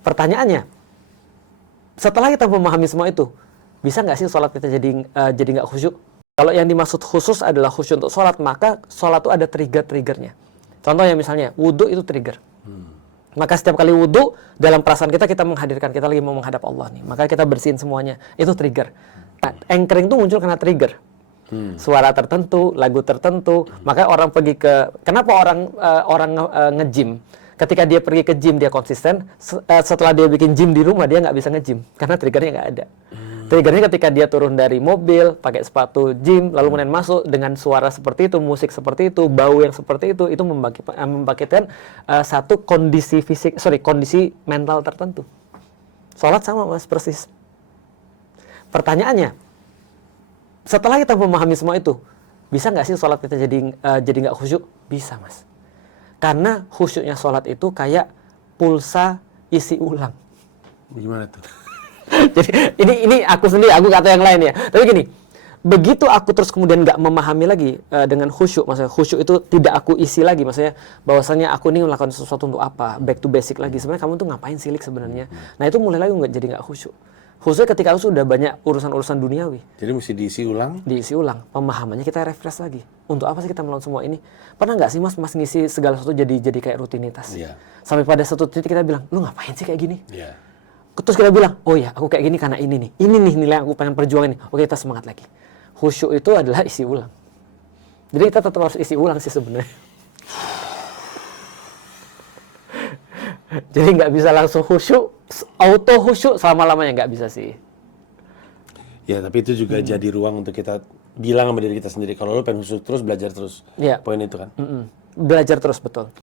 Pertanyaannya, setelah kita memahami semua itu, bisa nggak sih sholat kita jadi nggak khusyuk? Kalau yang dimaksud khusus adalah khusyuk untuk sholat, maka sholat itu ada trigger-triggernya. Contohnya misalnya, wudhu itu trigger. Maka setiap kali wudhu, dalam perasaan kita menghadirkan, kita lagi mau menghadap Allah nih. Maka kita bersihin semuanya, itu trigger. Nah, anchoring itu muncul karena trigger. Suara tertentu, lagu tertentu. Maka orang pergi ke, kenapa orang nge-gym? Ketika dia pergi ke gym, dia konsisten. Setelah dia bikin gym di rumah, dia nggak bisa nge-gym. Karena triggernya nggak ada. Triggernya ketika dia turun dari mobil, pakai sepatu gym, lalu kemudian masuk dengan suara seperti itu, musik seperti itu, bau yang seperti itu membangkitkan satu kondisi mental tertentu. Sholat sama mas, persis. Pertanyaannya, setelah kita memahami semua itu, bisa nggak sih sholat kita jadi nggak khusyuk? Bisa mas. Karena khusyuknya sholat itu kayak pulsa isi ulang. Gimana tuh? Jadi ini aku sendiri, aku kata yang lain ya. Tapi gini, begitu aku terus kemudian nggak memahami lagi dengan khusyuk, maksudnya khusyuk itu tidak aku isi lagi, maksudnya bahwasanya aku ini melakukan sesuatu untuk apa, back to basic lagi. Sebenarnya kamu tuh ngapain sih sebenarnya? Nah itu mulai lagi jadi nggak khusyuk. Khususnya ketika aku sudah banyak urusan-urusan duniawi. Jadi mesti diisi ulang? Diisi ulang. Pemahamannya kita refresh lagi. Untuk apa sih kita melakukan semua ini? Pernah nggak sih mas ngisi segala sesuatu jadi kayak rutinitas? Iya. Sampai pada satu titik kita bilang, lu ngapain sih kayak gini? Iya. Terus kita bilang, oh ya aku kayak gini karena ini nih. Ini nih nilai yang aku pengen perjuangin nih. Oke kita semangat lagi. Khusyuk itu adalah isi ulang. Jadi kita tetap harus isi ulang sih sebenarnya. Jadi nggak bisa langsung khusyuk, auto khusyuk selama-lamanya nggak bisa sih. Ya, tapi itu juga jadi ruang untuk kita bilang sama diri kita sendiri. Kalau lo pengen khusyuk terus, belajar terus. Ya. Poin itu kan. Belajar terus, betul.